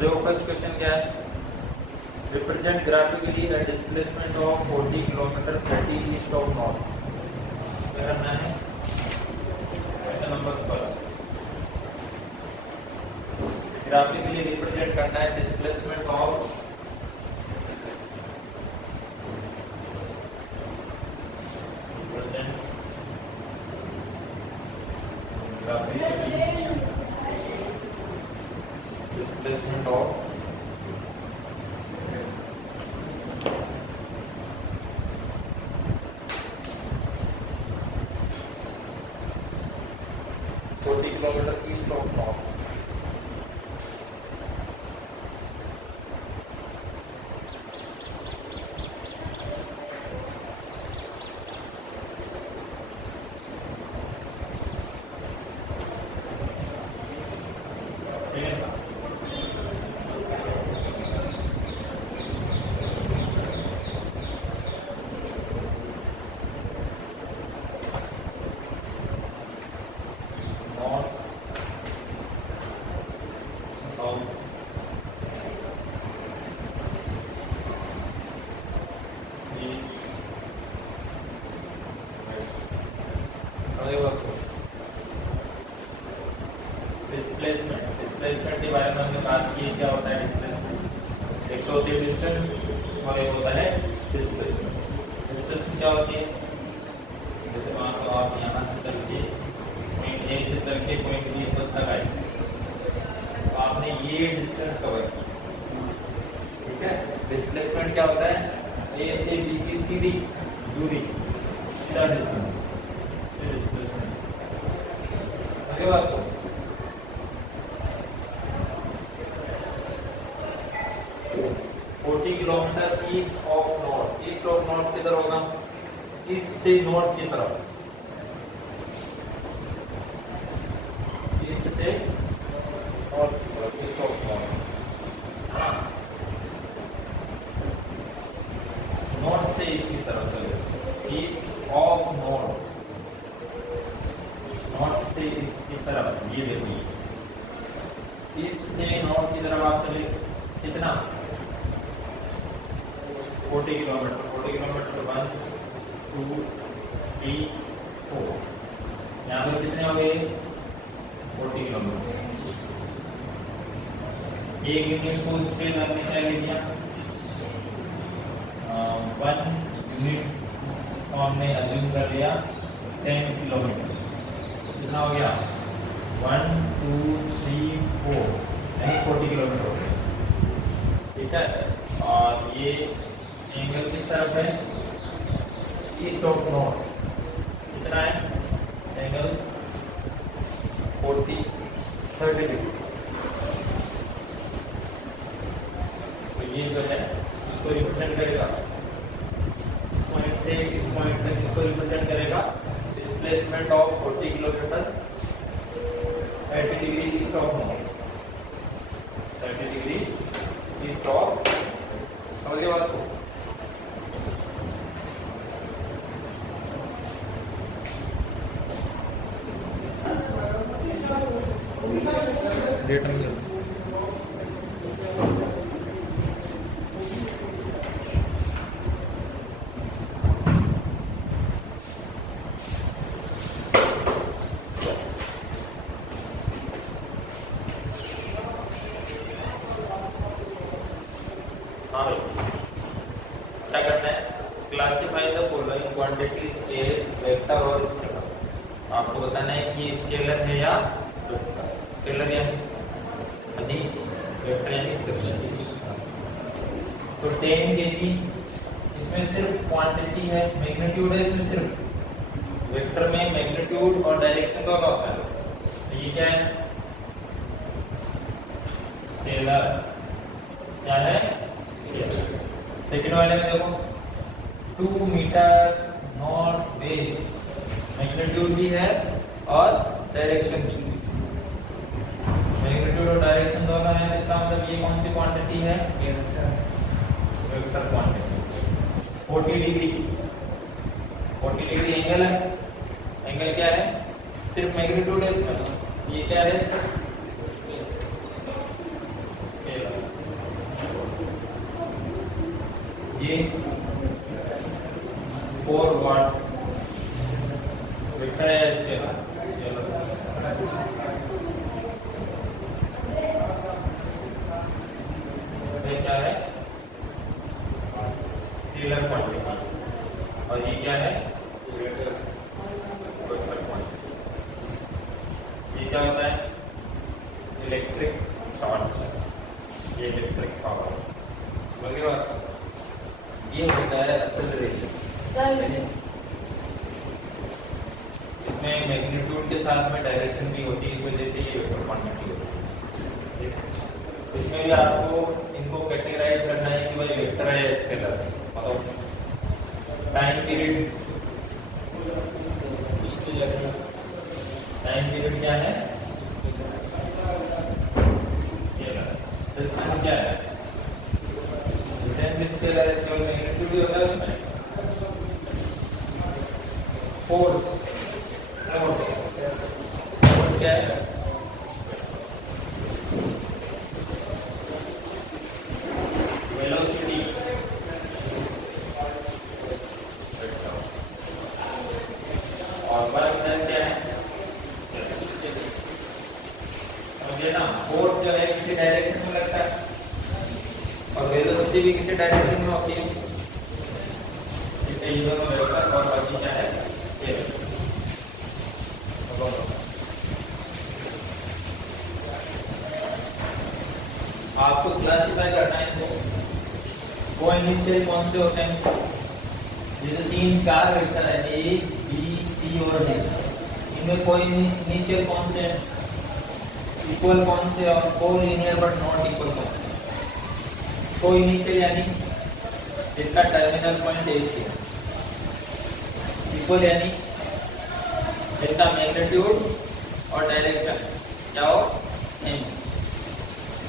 देखो first question क्या है, represent graphically a displacement of 40 kilometre 30 east of north. क्या करना है, क्वेश्चन नंबर 1 ग्राफिकली रिप्रेजेंट करना है displacement of displacement of 40 kilometre east of north. Displacement के बारे में हमने बात की, क्या होता है डिस्प्लेसमेंट। एक तो होती है डिस्टेंस और एक होता है डिस्प्लेसमेंट। डिस्टेंस क्या होती है, जैसे मान लो आप यहाँ से चल के पॉइंट ए से चल के पॉइंट बी तक आए, तो आपने ये डिस्टेंस कवर किया, ठीक है। डिस्प्लेसमेंट क्या होता है, ए से बी की सीधी दूरी, सीधा डिस्टेंस, डिस्प्लेसमेंट। आगे बात 40 kilometre east of north. East of north किधर होगा, ईस्ट से नॉर्थ की तरफ, ईस्ट से नॉर्थ की तरफ, ईस्ट ऑफ नॉर्थ। नॉर्थ से ईस्ट की तरफ चले, ईस्ट ऑफ नॉर्थ, नॉर्थ से ईस्ट की तरफ। ये देखिए ईस्ट से नॉर्थ की तरफ आप चले कितना, 40 किलोमीटर। 40 किलोमीटर 1 2 3 4, यहाँ पर कितने हो गए 40 किलोमीटर। एक यूनिट को उस पे हमने क्या ले लिया, 1 यूनिट को हमने अज्यूम कर लिया 10 किलोमीटर। कितना हो गया 1 2 3 4, यानी 40 किलोमीटर हो गया, ठीक है। और ये एंगल किस तरफ है, ईस्ट ऑफ नॉर्थ। कितना है एंगल 30 डिग्री। तो ये जो है इसको रिप्रेजेंट करेगा, इस पॉइंट से इस पॉइंट तक इसको रिप्रेजेंट करेगा displacement of 40 kilometre 30 degree east of north, 30 degree east of. समझ गए बात को। डेट नहीं है। हाँ भाई, क्या करना है, classify the following quantities as vector और स्केलर। आपको बताना है कि स्केलर है या वेक्टर। स्केलर यानी अदिश, वेक्टर यानी स्केलर। तो 10 kg इसमें सिर्फ क्वांटिटी है, मैग्नीट्यूड है इसमें सिर्फ। वेक्टर में मैग्नीट्यूड और डायरेक्शन दोनों होता है। तो ये क्या है, स्केलर। क्या है, सेकेंड वाले में देखो 2 मीटर नॉर्थ वेस्ट, मैग्नीट्यूड भी है और डायरेक्शन भी। मैग्नीट्यूड और डायरेक्शन दोनों है, इसका मतलब ये कौन सी क्वांटिटी है, vector quantity. 40 degree, 40 degree angle है। एंगल क्या है, सिर्फ मैग्नीट्यूड है इसमें, ये क्या है, ये इलेक्ट्रिक पावर बल्कि बात ये होता है एक्सेलरेशन। इसमें मैग्नीट्यूड के साथ में डायरेक्शन भी होती है, इस वजह से ये वेक्टर क्वांटिटी होती है। इसमें भी आपको इनको कैटेगराइज करना है कि भाई वेक्टर है स्केलर। मतलब टाइम पीरियड, टाइम पीरियड क्या है, डिस्टेंस क्या है, डिस्टेंस स्केलर है, केवल मैग्नीट्यूड भी होता है उसमें। फोर्स, फोर्स क्या है, वेलोसिटी, और वर्क डन क्या है। समझिए ना, फोर्स जो है किसी डायरेक्शन में लगता है और वेलोसिटी भी किसी डायरेक्शन में होती है। इसलिए ये दोनों वेक्टर और बाकी क्या है ये आपको क्लासिफाई करना है। तो वो इनिशियल कौन से होते हैं, जैसे 3 4 वेक्टर है ए बी सी और डी, इनमें कोई इनिशियल कौन से है, इक्वल कौन से और कोलिनियर बट नॉट इक्वल कौन से। कोई इनिशियल यानी इसका टर्मिनल पॉइंट ए है, इक्वल यानी इसका मैग्नीट्यूड और डायरेक्शन क्या हो सेम,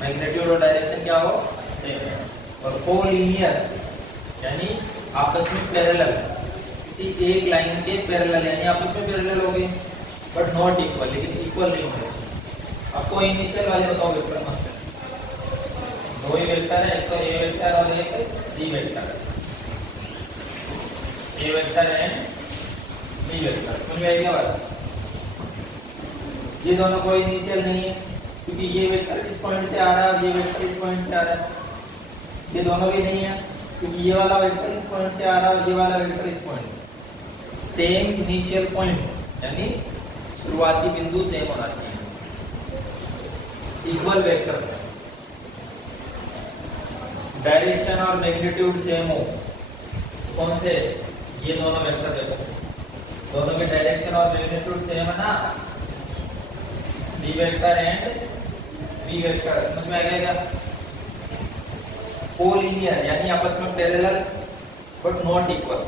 मैग्नीट्यूड और डायरेक्शन क्या हो सेम। और कोलिनियर यानी आपस में पैरेलल, किसी एक लाइन के पैरेलल यानी आपस में पैरेलल हो गए बट नॉट इक्वल, लेकिन इक्वल नहीं होंगे। आपको इनिशियल वाले बताओ वेक्टर कौन से, दो ही वेक्टर है, एक तो ए वेक्टर और एक बी वेक्टर। ए वेक्टर है बी वेक्टर, समझ में आई क्या बात। ये दोनों कोई इनिशियल नहीं है क्योंकि ये वेक्टर इस पॉइंट से आ रहा है और ये वेक्टर इस पॉइंट से आ रहा है। ये दोनों भी नहीं है क्योंकि ये वाला वेक्टर इस पॉइंट से आ रहा है और ये वाला वेक्टर इस पॉइंट से। सेम इनिशियल पॉइंट यानी शुरुआती बिंदु सेम होना चाहिए। इक्वल वेक्टर, डायरेक्शन और मैग्नीट्यूड सेम हो, कौन से, ये दोनों वेक्टर देखो, दोनों के डायरेक्शन और मैग्नीट्यूड सेम है ना, D vector and B vector. समझ में आ गया क्या। कोलिनियर यानी आपस में parallel but not equal,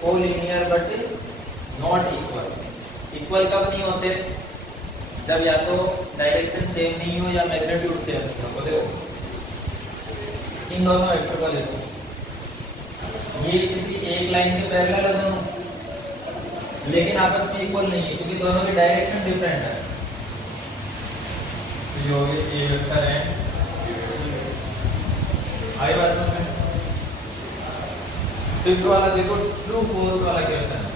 collinear but not equal. Equal कब नहीं होते, जब या तो डायरेक्शन सेम नहीं हो या मैग्नीट्यूड सेम नहीं हो। देखो इन दोनों वेक्टर को देखो, ये किसी एक लाइन के पैरेलल है दोनों, लेकिन आपस में इक्वल नहीं है क्योंकि दोनों की डायरेक्शन डिफरेंट है। तो ये हो गया ए वेक्टर है, आई बात में। फिफ्थ वाला देखो, ट्रू फोर्स वाला क्वेश्चन है।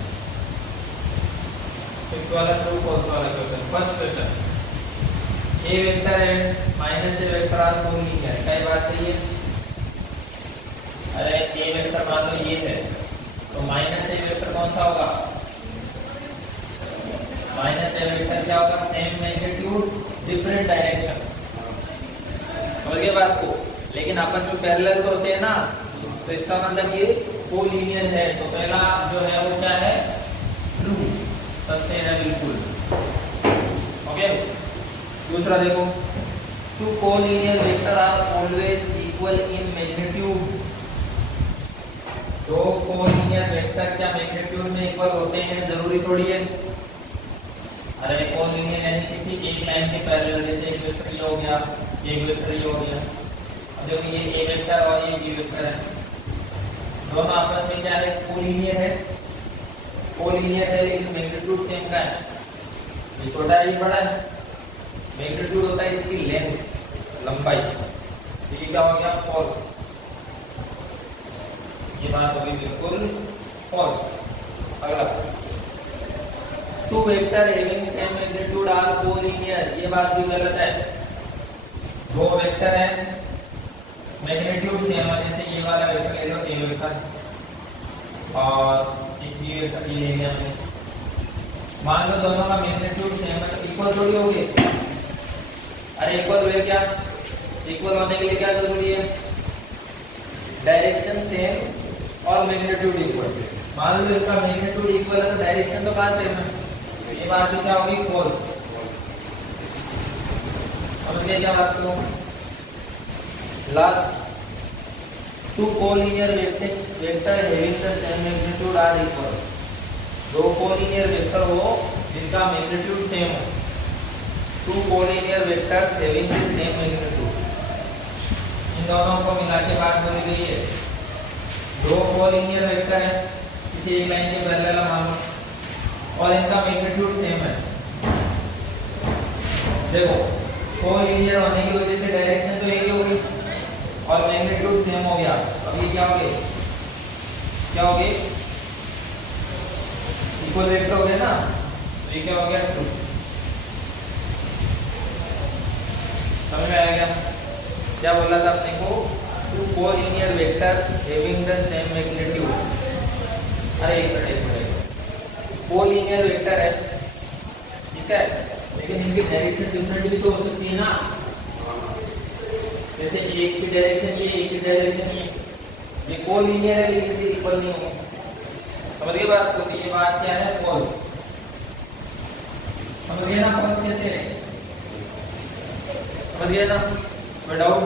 फिफ्थ वाला ट्रू फोर्स वाला question, first question, A vector है minus A vector are collinear है, क्या बात सही है। अरे ए वेक्टर मान लो ये है तो माइनस ए वेक्टर कौन सा होगा, माइनस ए वेक्टर क्या होगा, सेम मैग्नीट्यूड डिफरेंट डायरेक्शन। समझ गए बात को, लेकिन आपस में पैरेलल तो होते हैं ना, तो इसका मतलब ये कोलिनियर है। तो पहला जो है वो क्या है, ट्रू, सत्य है बिल्कुल। ओके, दूसरा देखो, two collinear vector are always equal in magnitude. दो कोलिनियर वेक्टर क्या मैग्नीट्यूड में इक्वल होते हैं, जरूरी थोड़ी है। अरे कोलिनियर यानी किसी एक लाइन के पैरेलल, जैसे एक वेक्टर ये हो गया, एक वेक्टर ये हो गया। अब देखो ये ए वेक्टर और ये बी वेक्टर है, दोनों आपस में क्या है, कोलिनियर है। कोलिनियर है लेकिन मैग्नीट्यूड सेम का है, ये छोटा है ये बड़ा है। मैग्नीट्यूड होता है इसकी लेंथ, लंबाई। ये क्या हो गया, फॉल्स। ये बात होगी बिल्कुल फॉल्स। अगला, two vector having same magnitude are collinear, ये बात भी गलत है। दो वेक्टर है मैग्नीट्यूड सेम है, जैसे ये वाला वेक्टर ले लो, ए वेक्टर और एक बी वेक्टर ये ले लिया हमने। मान लो दोनों का मैग्नीट्यूड सेम है तो इक्वल थोड़ी होंगे। अरे इक्वल हुए क्या? इक्वल होने के लिए क्या जरूरी है? डायरेक्शन सेम और मैग्नीट्यूड इक्वल। मान लो इसका मैग्नीट्यूड इक्वल है तो डायरेक्शन तो बात सेम है, ये बात भी क्या होगी? फॉल्स। समझ गए क्या बात को? Last, two collinear vector having the same magnitude are equal. दो कोलिनियर वेक्टर हो जिनका मैग्नीट्यूड सेम हो। Two collinear vectors having the same magnitude, इन दोनों को मिला के बात बोली गई है। दो कोलिनियर वेक्टर है किसी एक लाइन के पैरेलल मान लो और इनका मैग्नीट्यूड सेम है। देखो कोलिनियर होने की वजह से डायरेक्शन तो एक ही होगी और मैग्नीट्यूड सेम हो गया। अब ये क्या हो गए? क्या हो गए? इक्वल वेक्टर हो गया ना, तो ये क्या हो गया? 2। समझ में आया क्या? क्या बोला था अपने को? Two collinear vectors having the same magnitude. अरे एक मिनट, कोलिनियर वेक्टर है ठीक है, लेकिन इनकी डायरेक्शन डिफरेंट भी तो हो सकती है ना। जैसे एक की डायरेक्शन ये, एक की डायरेक्शन ये कोलिनियर है लेकिन ये इक्वल नहीं होगा। समझ गए बात को? ये बात क्या है? फॉल्स। समझ गए ना फॉल्स कैसे है? समझ गए ना? कोई डाउट?